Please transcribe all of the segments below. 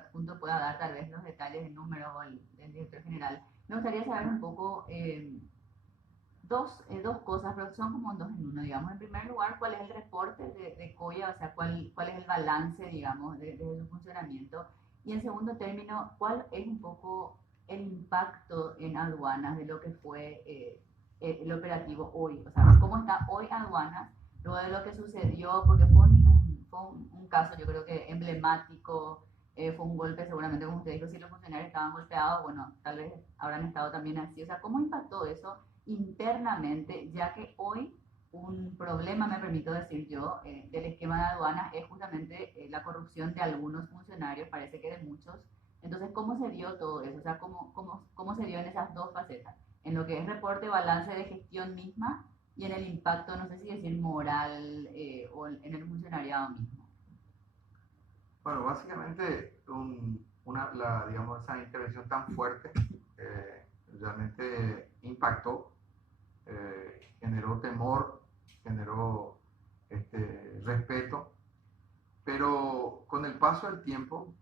adjunto pueda dar tal vez los detalles de números o el director general. Me gustaría saber un poco dos cosas, pero son como dos en uno, digamos. En primer lugar, ¿cuál es el reporte de COIA? O sea, ¿cuál es el balance, digamos, de su funcionamiento? Y en segundo término, ¿cuál es un poco el impacto en aduanas de lo que fue el operativo hoy? O sea, ¿cómo está hoy aduanas luego de lo que sucedió? Porque fue un caso, yo creo que emblemático, fue un golpe seguramente, como usted dijo, si los funcionarios estaban golpeados, bueno, tal vez habrán estado también así. O sea, ¿cómo impactó eso internamente, ya que hoy un problema, me permito decir yo, del esquema de aduanas es justamente la corrupción de algunos funcionarios, parece que de muchos? Entonces, ¿cómo se dio todo eso? O sea, ¿cómo se dio en esas dos facetas? En lo que es reporte, balance de gestión misma y en el impacto, no sé si decir moral o en el funcionariado mismo. Bueno, básicamente digamos, esa intervención tan fuerte realmente impactó, generó temor, generó respeto, pero con el paso del tiempo,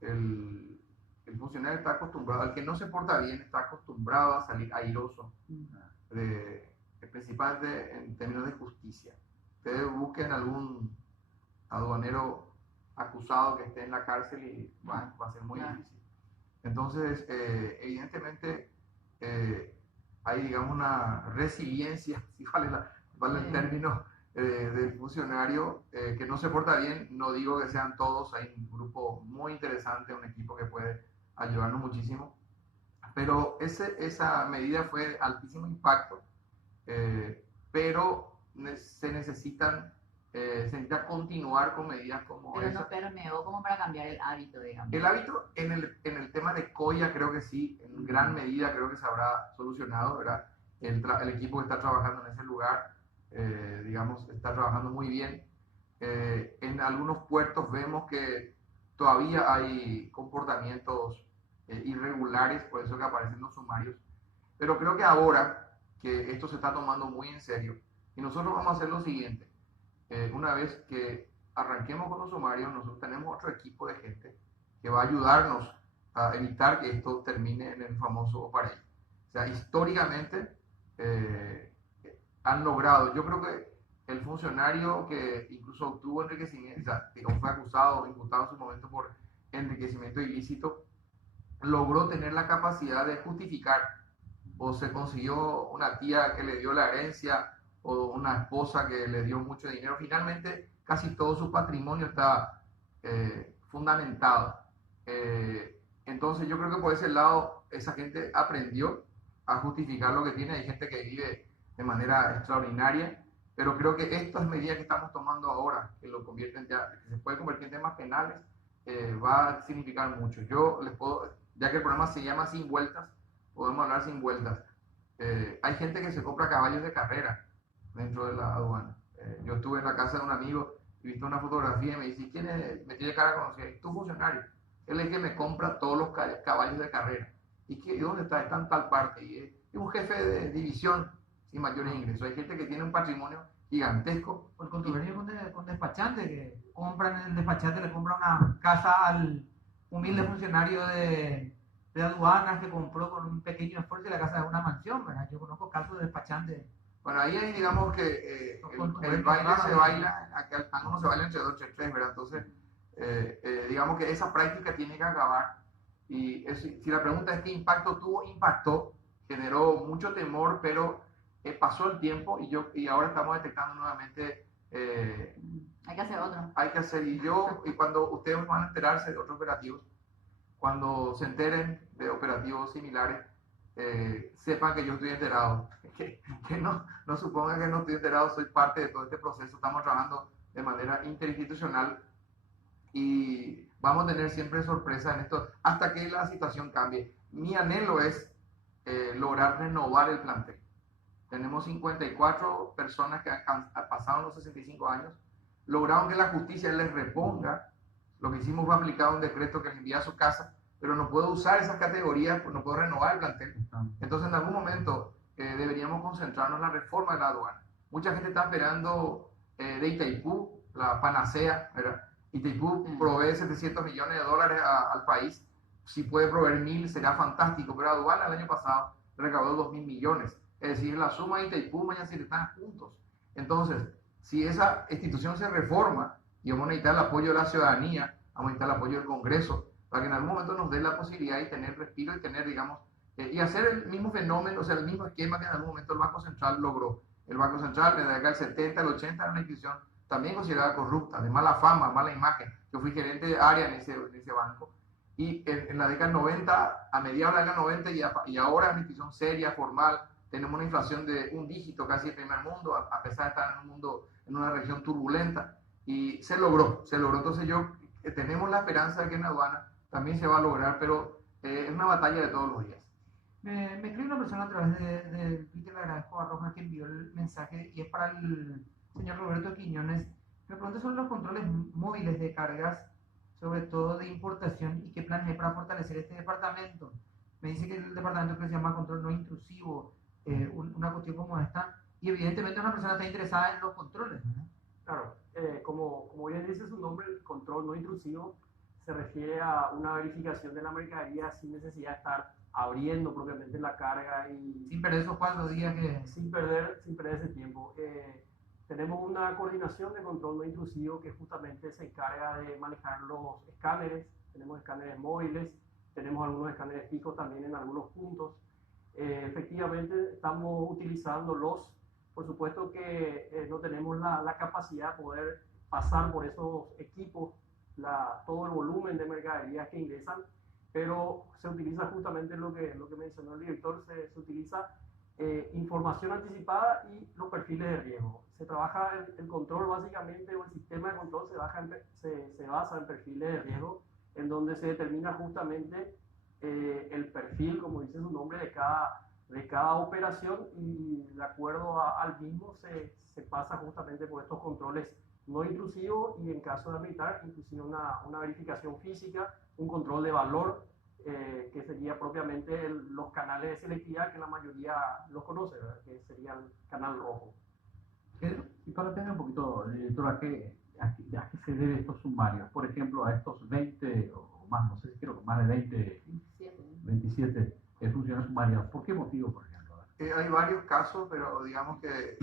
el, el funcionario está acostumbrado, al que no se porta bien, está acostumbrado a salir airoso, principalmente en términos de justicia. Ustedes busquen algún aduanero acusado que esté en la cárcel y va a ser muy difícil. Entonces, evidentemente, hay, digamos, una resiliencia, si vale el término, del funcionario que no se porta bien. No digo que sean todos, hay un grupo muy interesante, un equipo que puede ayudarnos muchísimo, pero esa medida fue de altísimo impacto, pero se necesita continuar con medidas como Pero esa. no permeó como para cambiar el hábito, digamos. El hábito en el tema de COIA creo que sí, en gran medida creo que se habrá solucionado, ¿verdad? El equipo que está trabajando en ese lugar, digamos, está trabajando muy bien. En algunos puertos vemos que todavía hay comportamientos irregulares, por eso que aparecen los sumarios. Pero creo que ahora que esto se está tomando muy en serio, y nosotros vamos a hacer lo siguiente, una vez que arranquemos con los sumarios, nosotros tenemos otro equipo de gente que va a ayudarnos a evitar que esto termine en el famoso OPAREI. O sea, históricamente han logrado, yo creo que el funcionario que incluso obtuvo enriquecimiento, o sea, digamos, fue acusado o imputado en su momento por enriquecimiento ilícito, logró tener la capacidad de justificar, o se consiguió una tía que le dio la herencia, o una esposa que le dio mucho dinero. Finalmente, casi todo su patrimonio está fundamentado. Entonces, yo creo que por ese lado, esa gente aprendió a justificar lo que tiene. Hay gente que vive de manera extraordinaria, pero creo que estas medidas que estamos tomando ahora, que lo convierten ya, que se puede convertir en temas penales, va a significar mucho. Yo les puedo, ya que el programa se llama Sin Vueltas, podemos hablar sin vueltas. Hay gente que se compra caballos de carrera dentro de la aduana. Yo estuve en la casa de un amigo y viste una fotografía y me dice, ¿quién es? Me tiene cara conocida. ¿Y tu funcionario? Él es el que me compra todos los caballos de carrera. ¿Y dónde está? Está en tal parte. Y es un jefe de división sin mayores ingresos. Hay gente que tiene un patrimonio gigantesco. Por contubernio con despachantes, que compran, el despachante le compra una casa al humilde funcionario de aduanas que compró con un pequeño esfuerzo y la casa es una mansión, ¿verdad? Yo conozco casos de despachantes. Bueno, ahí hay, digamos que el baile se baila, acá el tango no se baila entre dos, entre tres, ¿verdad? Entonces, digamos que esa práctica tiene que acabar. Y si la pregunta es qué impacto tuvo, impactó, generó mucho temor, pero pasó el tiempo y ahora estamos detectando nuevamente. Hay que hacer otro. Hay que hacer, y cuando ustedes van a enterarse de otros operativos, cuando se enteren de operativos similares, sepan que yo estoy enterado, que no supongan que no estoy enterado, soy parte de todo este proceso. Estamos trabajando de manera interinstitucional y vamos a tener siempre sorpresa en esto hasta que la situación cambie. Mi anhelo es lograr renovar el plantel. Tenemos 54 personas que han pasado los 65 años, lograron que la justicia les reponga. Lo que hicimos fue aplicar un decreto que les envía a su casa, pero no puedo usar esas categorías, pues no puedo renovar el plantel. Entonces, en algún momento deberíamos concentrarnos en la reforma de la aduana. Mucha gente está esperando de Itaipú, la panacea, ¿verdad? Itaipú provee 700 millones de dólares al país. Si puede proveer 1.000 será fantástico, pero aduana el año pasado recaudó 2.000 millones. Es decir, la suma de Itaipú, Mañancillo están juntos. Entonces, si esa institución se reforma, y vamos a necesitar el apoyo de la ciudadanía, vamos a necesitar el apoyo del Congreso, para que en algún momento nos dé la posibilidad de tener respiro y tener, digamos, y hacer el mismo fenómeno, o sea, el mismo esquema que en algún momento el Banco Central logró. El Banco Central, en la década del 70, el 80, era una institución también considerada corrupta, de mala fama, mala imagen. Yo fui gerente de área en ese banco. Y en la década del 90, a mediados de la década del 90 y ahora es una institución seria, formal, tenemos una inflación de un dígito casi de primer mundo, a pesar de estar en un mundo, en una región turbulenta. Y se logró. Entonces tenemos la esperanza de que en la aduana también se va a lograr, pero es una batalla de todos los días. Me escribe una persona a través de Twitter, le agradezco a Rojas que envió el mensaje, y es para el señor Roberto Quiñones. Me pregunta sobre los controles móviles de cargas, sobre todo de importación, y qué planes hay para fortalecer este departamento. Me dice que el departamento que se llama control no intrusivo, una cuestión como esta, y evidentemente una persona está interesada en los controles, ¿no? Claro, como bien dice su nombre, el control no intrusivo se refiere a una verificación de la mercadería sin necesidad de estar abriendo propiamente la carga y sin perder esos 4 días que... sin perder ese tiempo. Tenemos una coordinación de control no intrusivo que justamente se encarga de manejar los escáneres. Tenemos escáneres móviles, tenemos algunos escáneres fijos también en algunos puntos. Efectivamente estamos utilizándolos. Por supuesto que no tenemos la capacidad de poder pasar por esos equipos todo el volumen de mercaderías que ingresan, pero se utiliza justamente lo que mencionó el director, se utiliza información anticipada y los perfiles de riesgo. Se trabaja el control básicamente, o el sistema de control se basa en perfiles de riesgo, en donde se determina justamente el perfil, como dice su nombre, de cada operación, y de acuerdo al mismo se pasa justamente por estos controles no intrusivos, y en caso de ameritar inclusive una verificación física, un control de valor, que sería propiamente los canales de selectividad que la mayoría los conoce, ¿verdad? Que sería el canal rojo. Y para tener un poquito, director, ¿a qué se deben estos sumarios? Por ejemplo, a estos 20 o más, no sé si creo que más de 27 funcionarios sumarios. ¿Por qué motivo, por ejemplo? Hay varios casos, pero digamos que,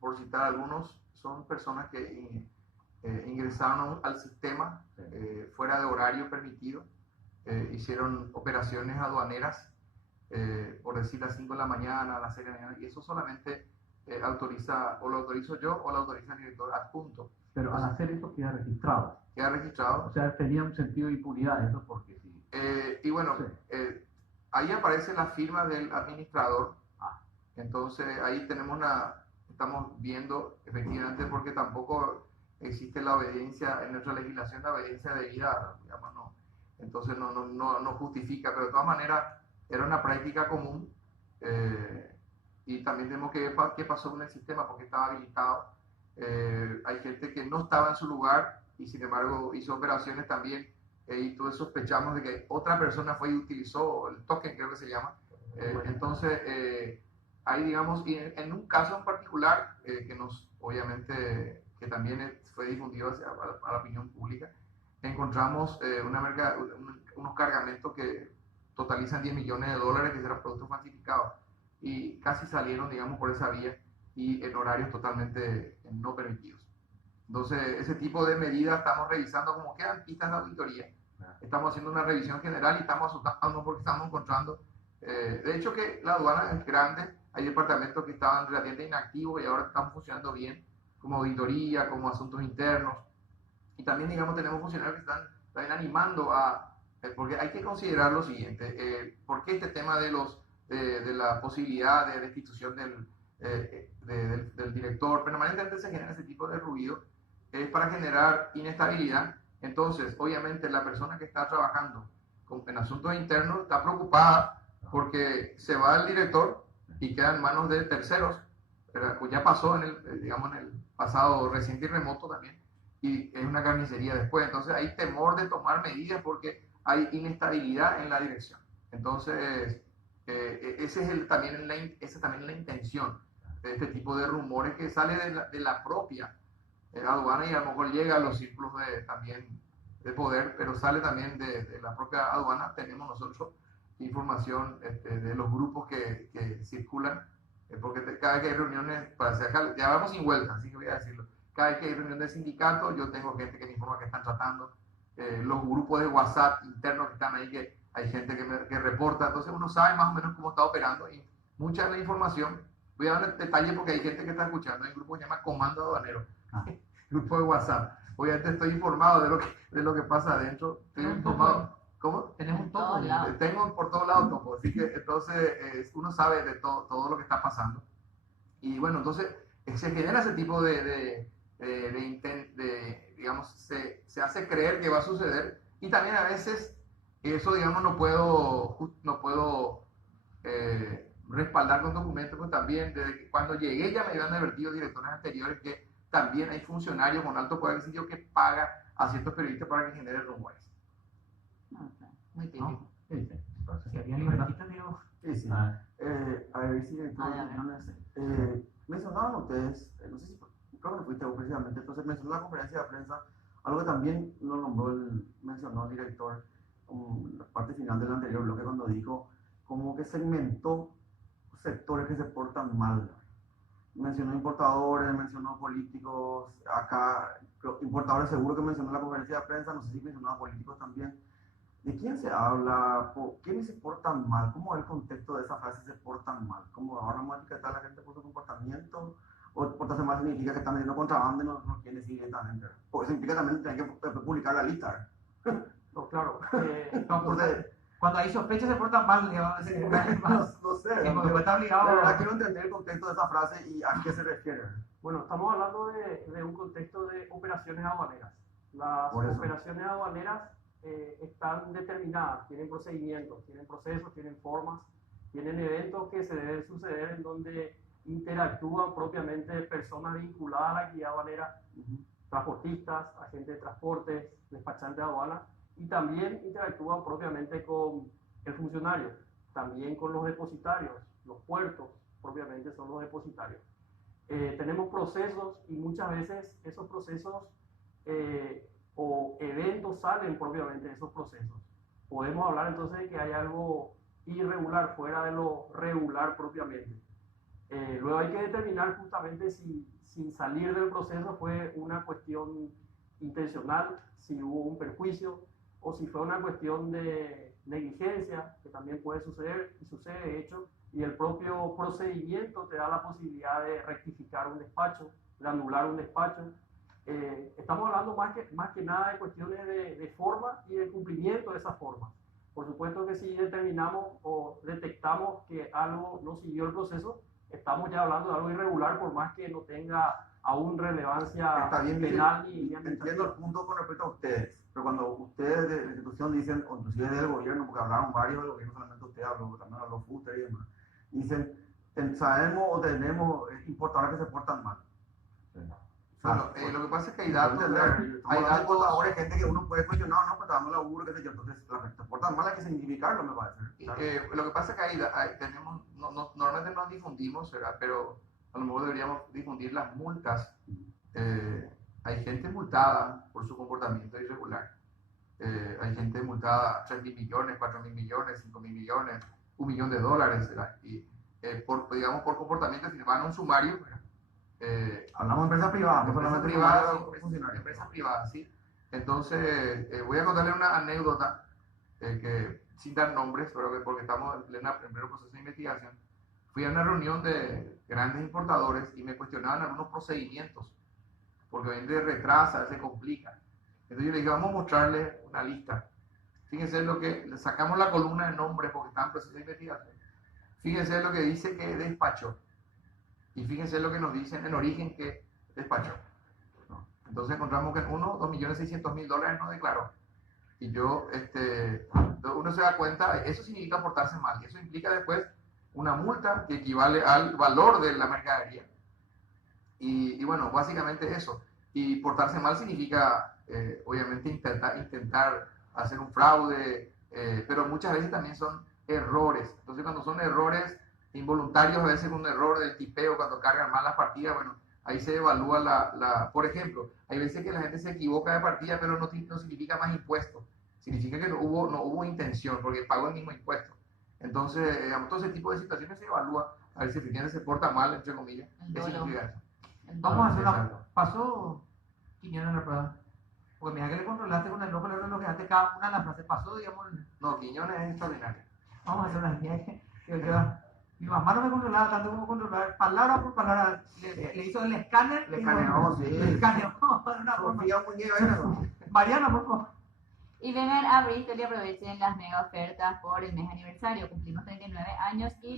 por citar algunos, son personas que ingresaron al sistema fuera de horario permitido, hicieron operaciones aduaneras, por decir, a las 5 de la mañana, a las 6 de la mañana, y eso solamente autoriza, o lo autorizo yo o lo autoriza el director adjunto. Pero al hacer eso queda registrado. Queda registrado. O sea, tenía un sentido de impunidad eso, porque sí. Y bueno, Sí. Ahí aparece la firma del administrador. Entonces ahí estamos viendo efectivamente, porque tampoco existe la obediencia en nuestra legislación, la obediencia debida, digamos, no. Entonces no justifica, pero de todas maneras era una práctica común, y también tenemos que ver qué pasó con el sistema, porque estaba habilitado. Hay gente que no estaba en su lugar y sin embargo hizo operaciones también, y todos sospechamos de que otra persona fue y utilizó el token, creo que se llama. Entonces ahí, digamos, y en un caso en particular, obviamente, que también fue difundido a la opinión pública, encontramos unos cargamentos que totalizan 10 millones de dólares, que eran productos falsificados, y casi salieron, digamos, por esa vía, y en horarios totalmente no permitidos. Entonces, ese tipo de medidas estamos revisando, como quedan pistas de auditoría. Estamos haciendo una revisión general y estamos asustándonos porque estamos encontrando, de hecho, que la aduana es grande. Hay departamentos que estaban relativamente inactivos y ahora están funcionando bien, como auditoría, como asuntos internos. Y también, digamos, tenemos funcionarios que están también animando porque hay que considerar lo siguiente, ¿por qué este tema de la posibilidad de destitución del director? Permanentemente se genera ese tipo de ruido, es para generar inestabilidad. Entonces, obviamente, la persona que está trabajando en asuntos internos está preocupada porque se va el director y queda en manos de terceros. Pero ya pasó en el pasado reciente y remoto también, y es una carnicería después. Entonces hay temor de tomar medidas porque hay inestabilidad en la dirección. Entonces esa es también la intención de este tipo de rumores que sale de la propia aduana y a lo mejor llega a los círculos también de poder, pero sale también de la propia aduana. Tenemos nosotros información de los grupos que circulan, porque cada vez que hay reuniones, ya vamos sin vuelta, así que voy a decirlo, cada vez que hay reunión de sindicato, yo tengo gente que me informa que están tratando, los grupos de WhatsApp internos que están ahí, que hay gente que reporta, entonces uno sabe más o menos cómo está operando y mucha de la información, voy a dar detalle porque hay gente que está escuchando, hay un grupo que se llama Comando Aduanero, grupo de WhatsApp, obviamente estoy informado de lo que pasa adentro, estoy informado. ¿Cómo? Tenemos un topo. Tengo por todos lados topo, así que entonces uno sabe de todo lo que está pasando. Y bueno, entonces se genera ese tipo digamos, se hace creer que va a suceder y también a veces eso, digamos, no puedo respaldar con documentos, pues también desde que cuando llegué ya me habían advertido directores anteriores que también hay funcionarios con alto poder adquisitivo que pagan a ciertos periodistas para que generen rumores. Muy típico. ¿No? Sí, sí. Entonces, Si había liberalistas, digo, Sí, sí. Ah. A ver si mencionaban ustedes, no sé si creo que fuiste vos precisamente, entonces mencionó la conferencia de prensa, algo que también lo mencionó el director, la parte final del anterior bloque cuando dijo como que segmentó sectores que se portan mal. Mencionó importadores, mencionó políticos, acá importadores seguro que mencionó en la conferencia de prensa, no sé si mencionó a políticos también. ¿De quién se habla? ¿Quiénes se portan mal? ¿Cómo es el contexto de esa frase se portan mal? ¿Cómo ahora vamos a etiquetar a la gente por su comportamiento? ¿O portarse mal significa que están vendiendo contrabando y no quieren decir directamente? Porque eso implica también tener que publicar la lista. No, claro. cuando hay sospechas se portan mal, digamos. No sé. Sí, porque puede estar La obligado. verdad quiero entender el contexto de esa frase y a qué se refiere. Bueno, estamos hablando de un contexto de operaciones aduaneras. Las Por eso. operaciones aduaneras están determinadas, tienen procedimientos, tienen procesos, tienen formas, tienen eventos que se deben suceder en donde interactúan propiamente personas vinculadas a la actividad aduanera, transportistas, agentes de transportes, despachantes de aduana, y también interactúan propiamente con el funcionario, también con los depositarios, los puertos propiamente son los depositarios. Tenemos procesos y muchas veces esos procesos o eventos salen propiamente de esos procesos. Podemos hablar entonces de que hay algo irregular fuera de lo regular propiamente. Luego hay que determinar justamente si sin salir del proceso fue una cuestión intencional, si hubo un perjuicio o si fue una cuestión de negligencia, que también puede suceder y sucede de hecho, y el propio procedimiento te da la posibilidad de rectificar un despacho, de anular un despacho. Estamos hablando más que nada de cuestiones de forma y de cumplimiento de esas formas. Por supuesto que si determinamos o detectamos que algo no siguió el proceso, estamos ya hablando de algo irregular, por más que no tenga aún relevancia Está bien, penal ni entiendo el punto con respecto a ustedes, pero cuando ustedes de la institución dicen, o inclusive del gobierno, porque hablaron varios del gobierno, solamente usted habló, también habló Fuster y demás, dicen, sabemos o tenemos importadores que se portan mal. Bueno, lo que pasa es que hay datos, hay importadores, gente que uno puede cuestionar, no, pues dando laburo, qué sé yo, entonces se portan mal hay que significarlo, me parece. lo que pasa es que tenemos, normalmente no difundimos, ¿verdad? Pero a lo mejor deberíamos difundir las multas. Hay gente multada por su comportamiento irregular. Hay gente multada 3.000 millones, 4.000 millones, 5.000 millones, $1 millón, ¿verdad? Y por comportamiento, si van a un sumario, ¿verdad? Hablamos de empresas privadas, no solamente empresas privadas, sí. Entonces, voy a contarle una anécdota que, sin dar nombres, pero porque estamos en pleno proceso de investigación. Fui a una reunión de grandes importadores y me cuestionaban algunos procedimientos, porque vende retrasa, se complica. Entonces yo le dije, vamos a mostrarles una lista. Fíjense lo que, le sacamos la columna de nombres porque está en proceso de investigación. Fíjense lo que dice que despachó. Y fíjense lo que nos dicen en origen que despachó. Entonces encontramos que uno, $2.600.000 no declaró. Y uno se da cuenta, eso significa portarse mal. Y eso implica después una multa que equivale al valor de la mercadería. Y bueno, básicamente eso. Y portarse mal significa, obviamente, intentar hacer un fraude, pero muchas veces también son errores. Entonces cuando son errores involuntarios, a veces un error del tipeo, cuando cargan mal las partidas, bueno, ahí se evalúa por ejemplo, hay veces que la gente se equivoca de partida, pero no significa más impuesto, significa que no hubo intención, porque pagó el mismo impuesto. Entonces, digamos, todo ese tipo de situaciones se evalúa, a ver si el cliente se porta mal, entre comillas, El ¿qué dolo. significa eso? Vamos a hacer una. Exacto. Pasó Quiñones en la prueba. Porque mira que le controlaste con el ojo, le relojeaste cada una de las frases. Pasó, digamos. No, Quiñones es extraordinario. Vamos a hacer una guía mi mamá no me controlaba tanto como controlar palabra por palabra. Le hizo el escáner. Le y escaneó, le sí. escaneó de una forma. Sofía Muñoz, Mariana, por favor. Y vengan a Bristol y aprovechen las mega ofertas por el mes aniversario. Cumplimos 39 años y